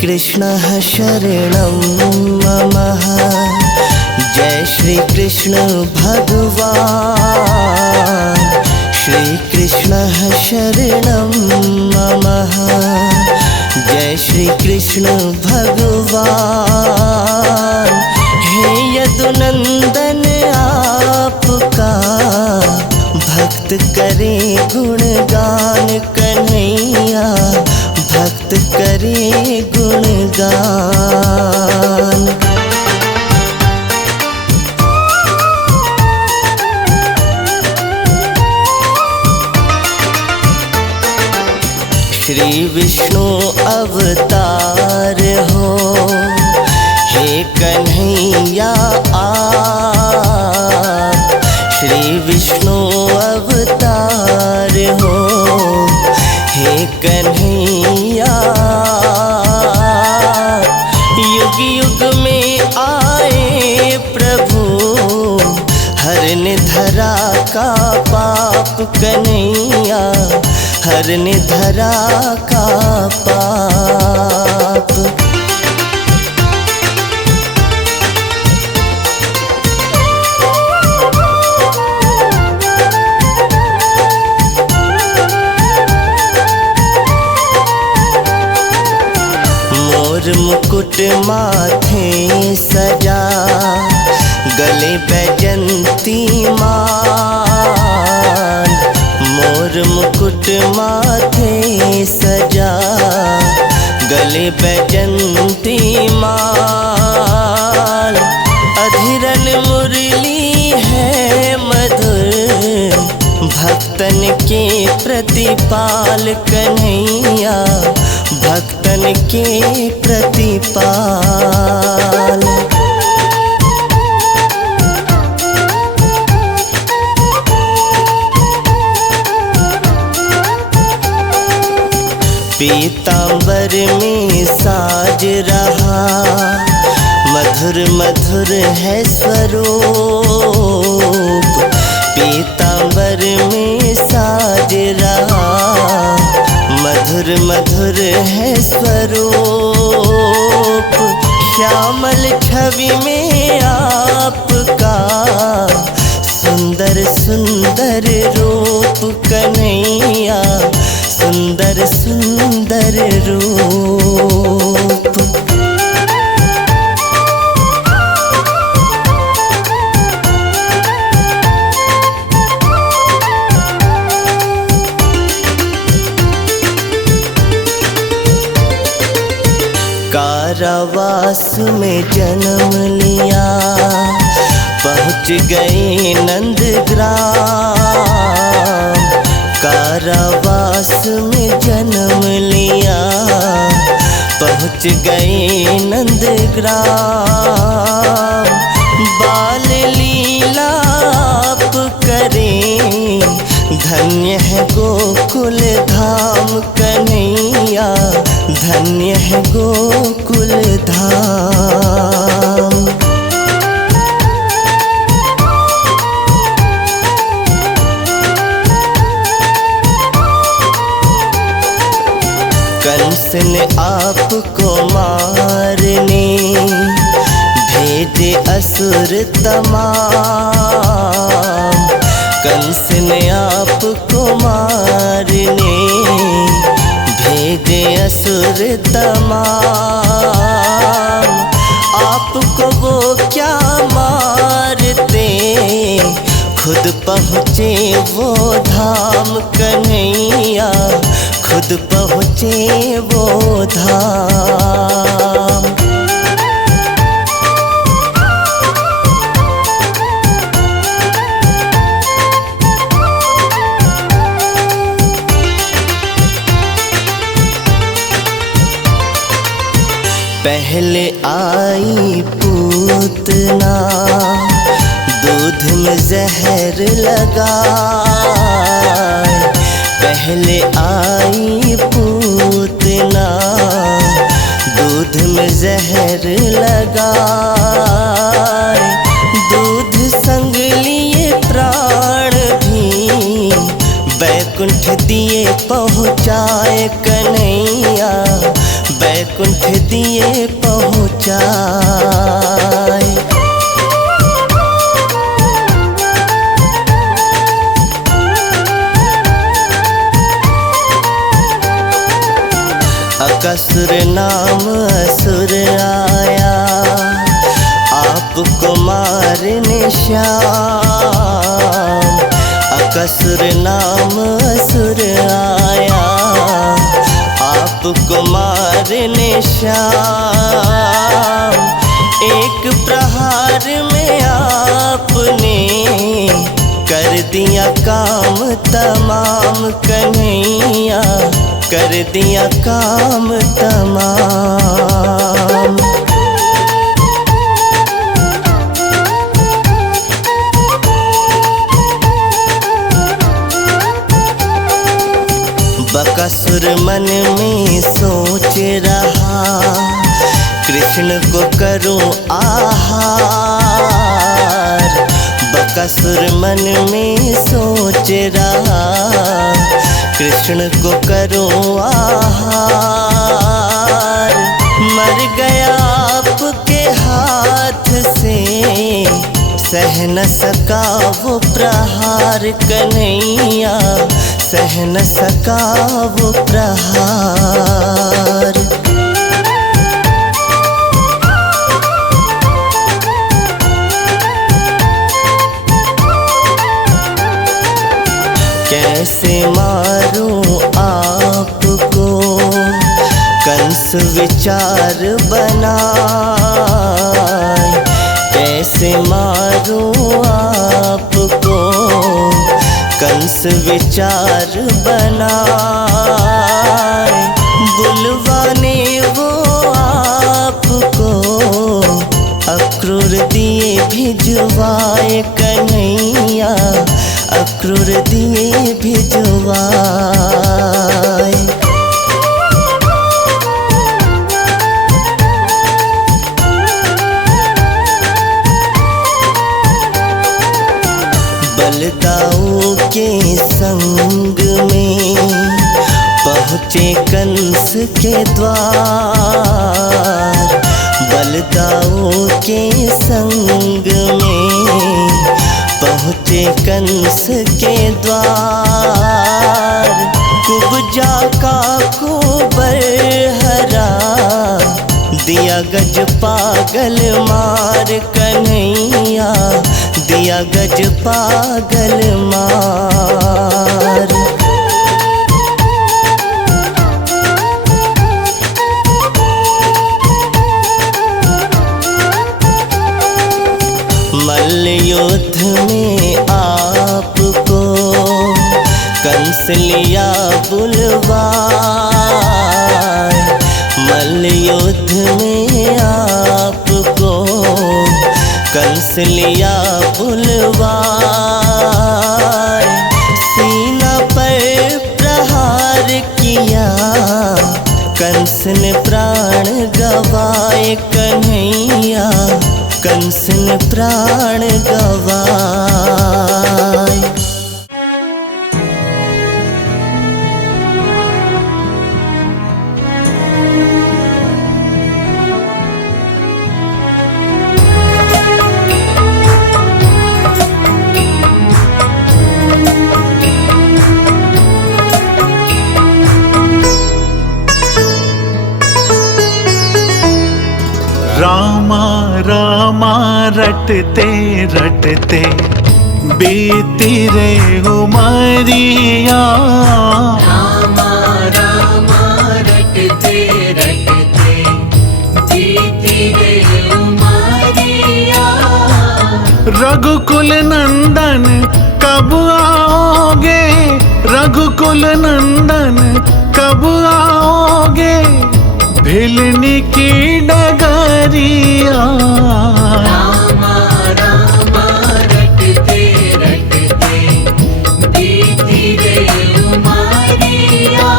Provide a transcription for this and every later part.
कृष्ण शरणं मम। जय श्री कृष्ण भगवान, श्री कृष्ण शरणं मम। जय श्री कृष्ण भगवान। हे यदुनंदन आपका भक्त करे गुणगान कन्हैया, भक्त करे गुणगान। श्री विष्णु अवतार हो, हे कन्हैया आप। श्री विष्णु अवतार हो, हे कन्हैया। युग युग में आए प्रभु, हरन धरा का पाप कन्हैया, हरन धरा का पाप। मोर मुकुट माथे सजा, गले बैजंती माल। मोर मुकुट माथे सजा, गले बैजंती माल। अधीरन मुरली है मधुर, भक्तन के प्रतिपाल कन्हैया, भक्तन के प्रतिपाल। पीतांबर में साज रहा, मधुर मधुर है स्वरूप। पीतांबर में साज रहा, मधुर मधुर है स्वरूप। श्यामल छवि में आपका सुंदर सुंदर रूप कन्हैया, सुंदर सुंदर रूप। कारावास में जन्म लिया, पहुँच गए नंदग्राम। कारावास में जन्म लिया, पहुँच गए नंदग्राम। बाल लीला आप करें, धन्य है गोकुल धाम कन्हैया, धन्य है गोकुल धाम। कंस ने आपको मारने भेजे असुर तमाम। कंस ने आपको मारने भेजे असुर तमाम। आपको वो क्या मारते, खुद पहुँचे वो धाम कन्हैया, खुद पहुँचे वो धाम। पहले आई पूतना, दूध में जहर लगाए। पहले आई पूतना, दूध में जहर लगाए। दूध संग लिए प्राण भी, बैकुंठ दिए पहुँचाए कन्हैया, बैकुंठ वैकुंठ दिए पहुँचाए। अकसुर नाम असुर आया, आपको मारने श्याम। अकसुर नाम असुर आया, आपको मारने श्याम। एक प्रहार में आपने कर दिया काम तमाम कन्हैया, कर दिया काम तमाम। बकासुर मन में सोच रहा, कृष्ण को करूं आहार। बकासुर मन में सोच रहा, कृष्ण को करूं आहार। मर गया आपके हाथ से, सह न सका वो प्रहार कन्हैया, सह न सका वो प्रहार। कैसे मारूं आपको, कंस विचार बनाए। कैसे मारूं आपको, कंस विचार बनाए। बुलवाने वो आपको, अक्रूर दिए भिजवाए कन्हैया, अक्रूर दिए भिजवाए। बलदाऊ के संग में पहुँचे कंस के द्वार। बलदाऊ के संग में पहुँचे कंस के द्वार। कुब्जा का कुबर हरा, दिया गज पागल मार कन्हैया, दिया गज पागल मार। मल्ल युद्ध में आपको कंस लिया बुलवाए। मल्ल युद्ध में आपको कंस लिया बुलवाए। सीना पर प्रहार किया, कंस ने प्राण गवाए कन्हैया, कंस ने प्राण गवाए। रामा रामा रटते रटते बीती रे उमरिया। रामा रामा रटते रटते बीती रे उमरिया। रघुकुल नंदन कब आओगे, रघुकुल नंदन कब आओगे, भिलनी की डगरिया। रामा रामा रटते रटते बीती रे उमरिया।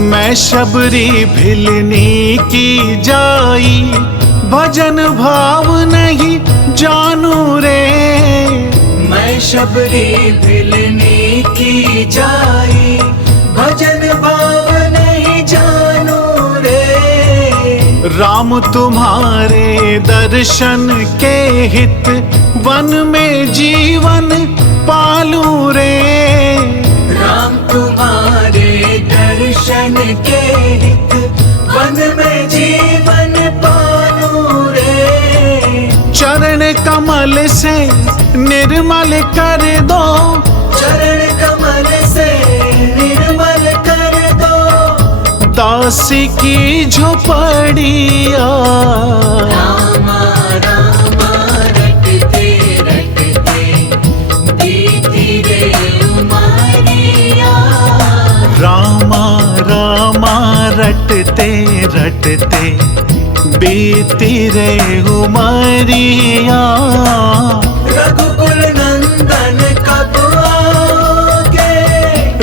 मैं शबरी भिलनी की जाई, भजन भाव नहीं जानू रे। मैं शबरी भिलनी की जाई, भजन भाव नहीं जानू रे। राम तुम्हारे दर्शन के हित, वन में जीवन पालू रे। राम तुम्हारे दर्शन के हित, वन में जीवन पालू रे। चरण कमल से निर्मल कर दो, चरण कमल से निर्मल कर दो। दासी की झोपड़िया। रामा रामा रटते रटते बीती रे उमरिया। रामा रामा रटते रटते बीती रे उमरिया। रघुकुल नंदन कब आओगे,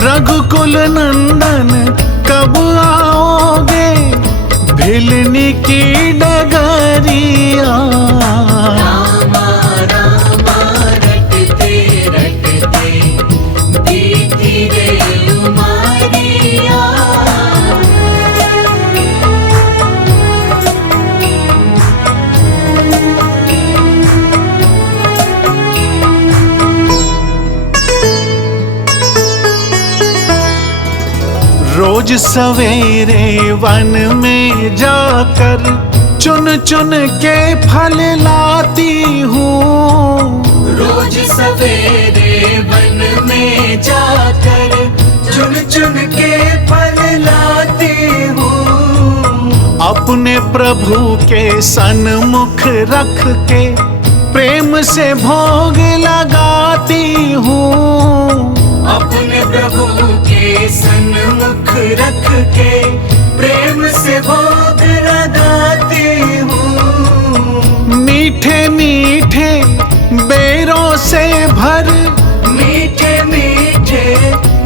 रघुकुल नंदन कब आओगे, भिलनी की डगरिया। रामा रामा रटते रटते बीती रे उमरिया। रोज सवेरे वन में जाकर चुन चुन के फल लाती हूँ। रोज सवेरे वन में जाकर चुन चुन के फल लाती हूँ। अपने प्रभु के सन्मुख रख के प्रेम से भोग लगाती हूँ। अपने प्रभु के सन्मुख रख के प्रेम से भोग लगाती हूँ। मीठे मीठे बेरों से भर, मीठे मीठे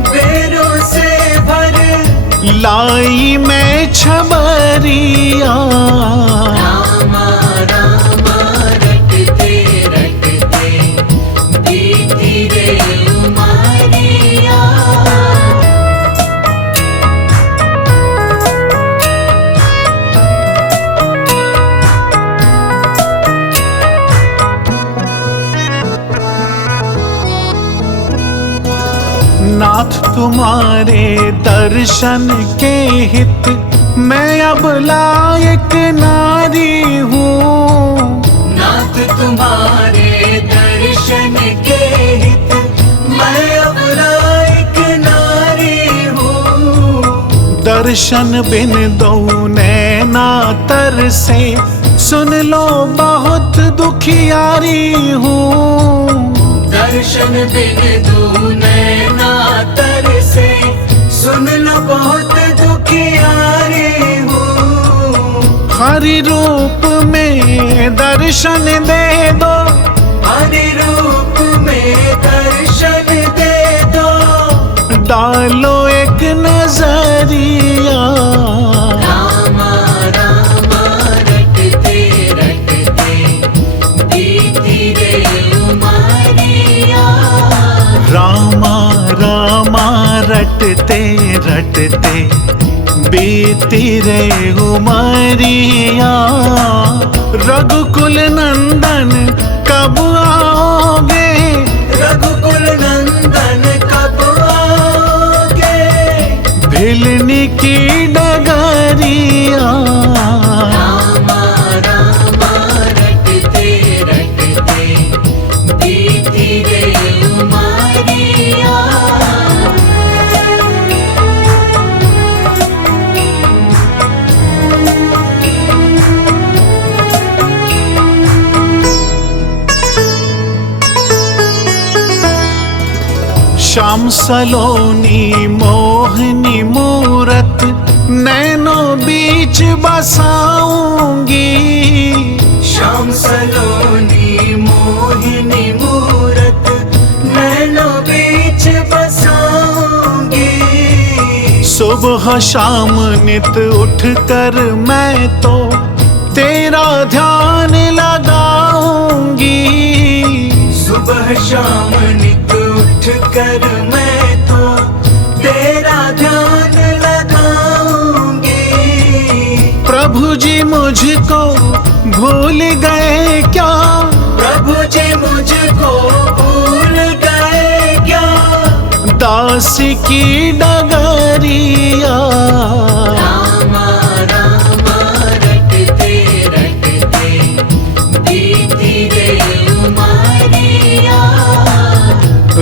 बेरों से भर लाई मैं छबरिया। रामा रामा रटते रटते बीती रे उमरिया। नाथ तुम्हारे दर्शन के हित, मैं अब लायक नारी हूँ। नाथ तुम्हारे दर्शन के हित, मैं अब लायक नारी हूँ। दर्शन बिन दो नैना तर से, सुन लो बहुत दुखियारी हूँ। दर्शन बिन दू नैना तर से, सुन लो बहुत दुखियारी हूँ। हरि रूप में दर्शन दे दो, हरि रूप में दर्शन दे दो। डालो एक नजरिया। रामा रामा रटते रटते बीती रे उमरिया। रामा रामा रटते रटते बीती रे उमरिया। रघुकुल नंदन कब आओगे, रघुकुल नंदन कब आओगे, भिलनी की डगरिया। रामा रामा रटते रटते बीती रे उमरिया। श्याम सलोनी मोहनी मूरत, नैनों बीच बसाऊंगी। श्याम सलोनी मोहिनी मूरत, नैनों बीच बसाऊंगी। सुबह शाम नित उठ कर मैं तो तेरा ध्यान लगाऊंगी। सुबह शाम नित उठ कर मैं तो तेरा ध्यान लगाऊंगी। प्रभु जी मुझको भूल गए क्या? प्रभु जी मुझको भूल गए क्या? दास की डगरिया रामा रामा रटते रटते बीती रे उमरिया।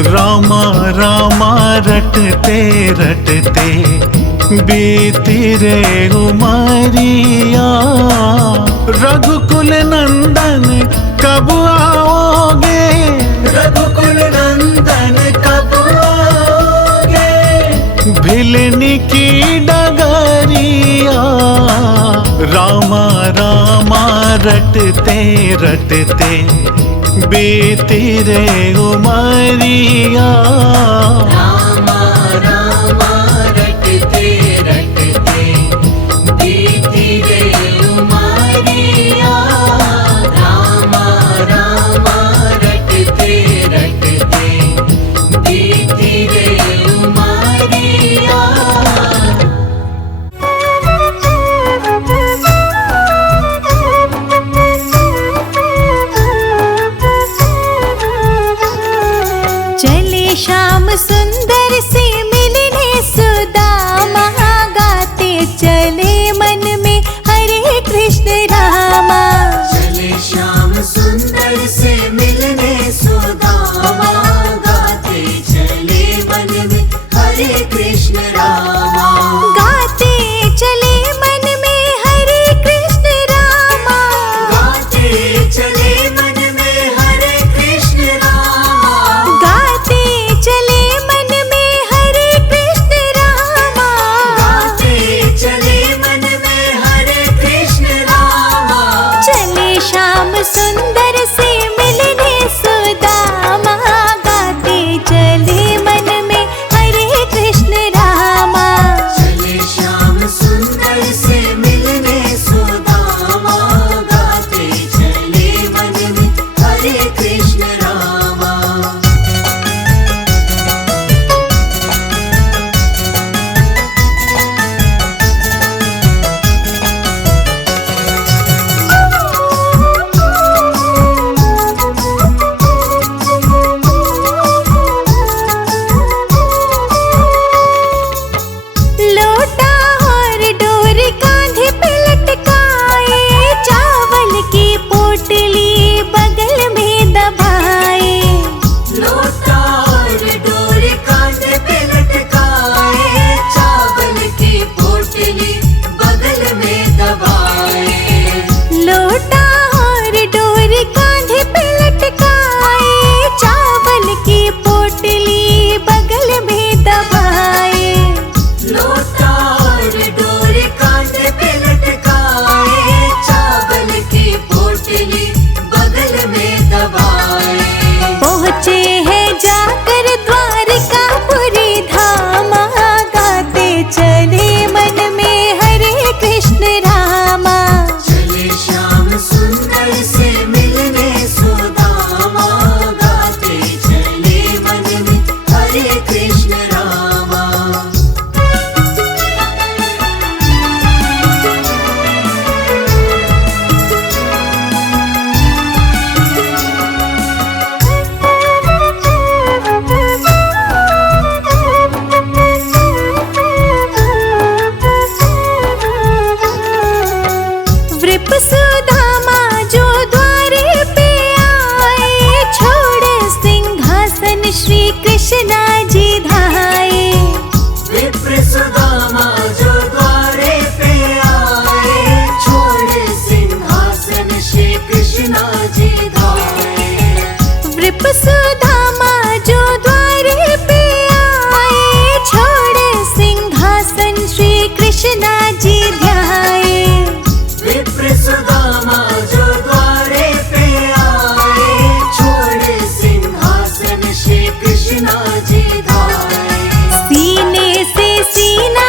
रामा रामा रटते रटते बीती रे उमरिया। रघुकुल नंदन कब आओगे? रघुकुल नंदन कब आओगे? भिलनी की डगरिया रामा रामा रटते रटते बीती रे उमरिया। रामा रामा रटते रटते बीती रे उमरिया। रामा रामा रटते रटते बीती रे उमरिया। चले श्याम सुंदर से मिलने सुदामा, गाते चले मन में हरे कृष्ण रामा। चले श्याम सुंदर से मिलने सुदामा, गाते चले मन में हरे कृष्ण रामा। गाते चले मन में हरे कृष्ण रामा। गाते चले मन में हरे कृष्ण रामा। गाते चले मन में हरे कृष्ण रामा। गाते चले मन में हरे कृष्ण रामा। चले श्याम सुंदर से मिलने सुदामा, गाते चले मन में हरे कृष्ण रामा। चले श्याम सुंदर से मिलने सुदामा, गाते चले मन में हरे कृष्ण रामा। लोटा और डोर कांधे पे लटकाए, चावल की पोटली बगल में दबाए। लोटा और डोरी कांधे पे लटकाए, चावल की पोटली बगल में दबाए। लोटा और डोर कांधे पे लटकाए, चावल की पोटली बगल में दबाए। लोटा और डोरी कांधे पे लटकाए, चावल की पोटली बगल में दबाए। पहुँचे हैं जाकर द्वारकापुरी धामा, गाते चले मन में हरे कृष्ण रामा। चले श्याम सुंदर से मिलने सुदामा, गाते चले मन में हरे कृष्ण रामा। वृप सुदामा जो द्वारे पे आए, छोड़ सिंहासन श्री कृष्णा जी धाये। विप्र सुदामा जो द्वारे पे आए, छोड़ सिंहासन श्री कृष्णा जी धाये। वृप सुदामा जो द्वारे पे आए, छोड़ सिंहासन श्री कृष्णा जी ध्याए। विप्र सुदामा जो द्वारे पे आए, छोड़ सिंहासन श्री कृष्णा जी धाये। सीने से सीना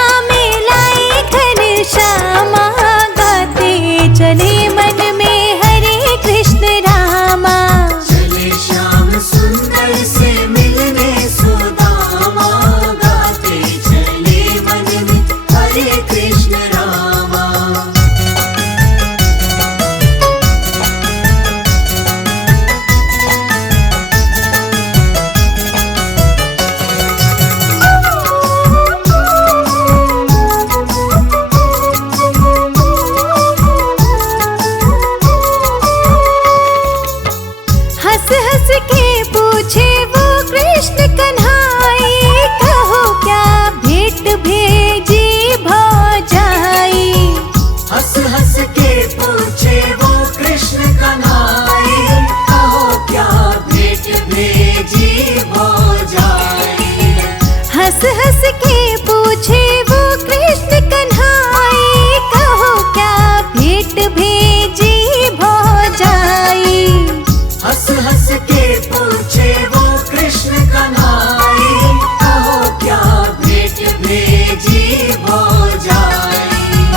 जीभ हो जाए।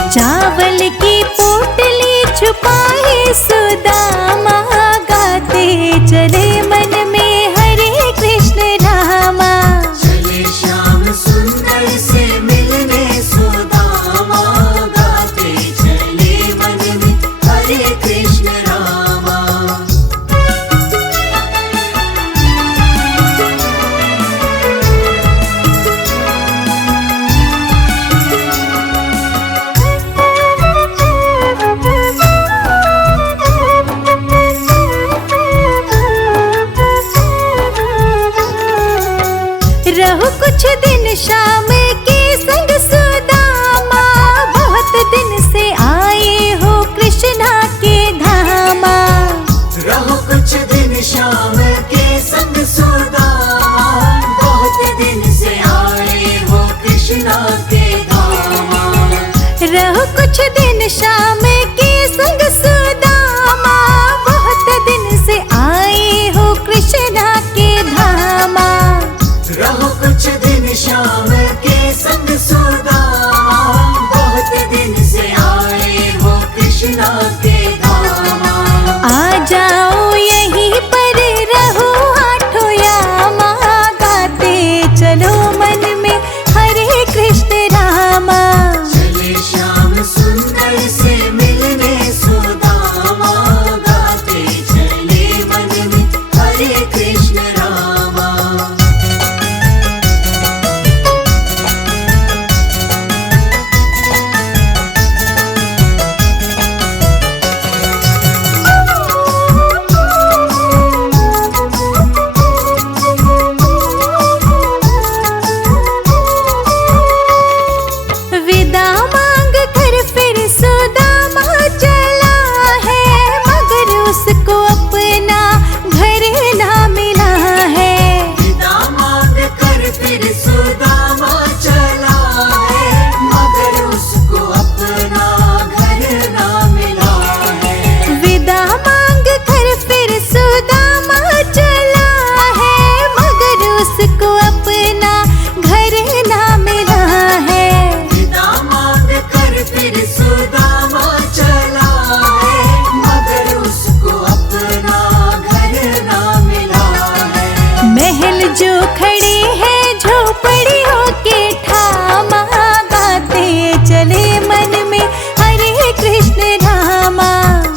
चावल की पोटली छुपाए सुदामा, गाते चले मन में हरे कृष्ण रामा। चले श्याम सुंदर से मिलने सुदामा, गाते चले मन में हरे कृष्ण रामा। रहो कुछ दिन श्याम के संग सुदामा, बहुत दिन से आए हो कृष्णा के धामा। रहो कुछ दिन श्याम के संग सुदामा, बहुत दिन से आए हो कृष्णा के धामा। रहो कुछ दिन श्याम के संग सुदामा, बहुत दिन से आए हो कृष्णा के धामा। रहो कुछ दिन श्याम के संग सुदामा, बहुत दिन से आए हो कृष्णा के धामा। आ जाओ यहीं पर रहो आठों यामा, गाते चलो मन में हरे कृष्ण रामा। चले श्याम सुंदर से मिलने सुदामा, गाते चले मन में हरे कृष्ण रामा। विदा मांग कर फिर सुदामा चला है, मगर उसको अपना घर ना मिला है। विदा मांग कर फिर सुदामा चला है, मगर उसको अपना घर ना मिला है। विदा मांग कर फिर सुदामा चला है, मगर उसको अपना घर ना मिला है। विदा मांग कर फिर सुदामा चला है, मगर उसको अपना घर ना मिला है। महल जो खड़े हैं झोपड़ियों के ठामा, गाते चले मन में हरे कृष्ण रामा।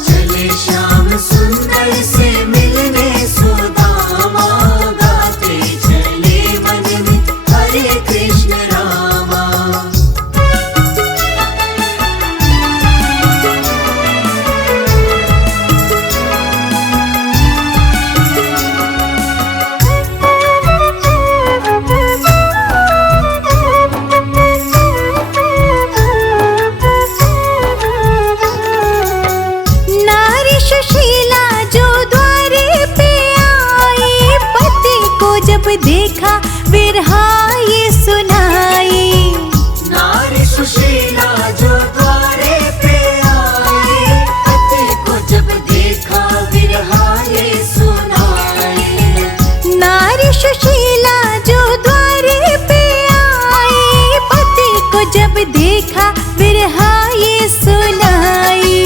चले श्याम सुंदर से मिलने सुदामा, गाते चले मन में हरे कृष्ण रामा। नारी सुशीला जो द्वारे पे आई, पति को जब देखा विरहा ये सुनाई। नारी सुशीला जो द्वारे पे आई, पति को जब देखा विरहा ये सुनाई। नारी सुशीला जो द्वारे पे आई, पति को जब देखा विरहा ये सुनाई।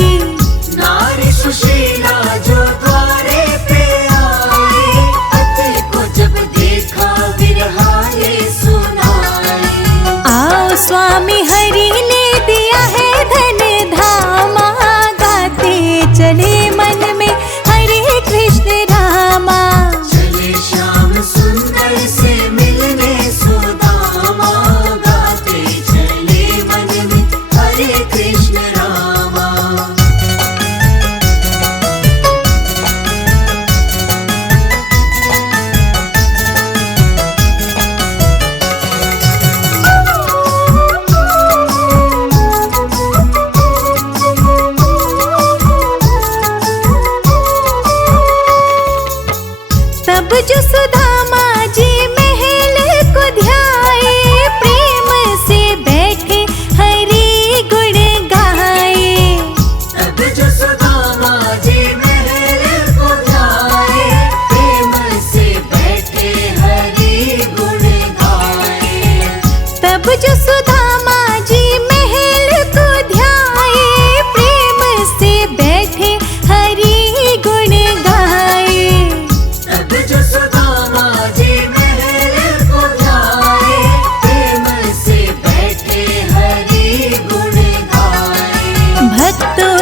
नारी सुशीला जो द्वारे पे आई, पति को जब देखा विरहा ये सुनाई। आओ स्वामी हरि ने दिया है धन धामा, गाते चले मन में हरे कृष्ण रामा। चले श्याम सुंदर से मिलने सुदामा, गाते चले मन में हरे कृष्ण रामा।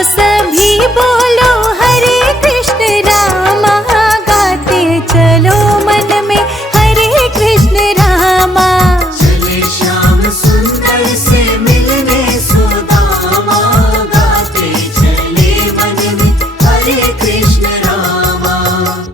सभी बोल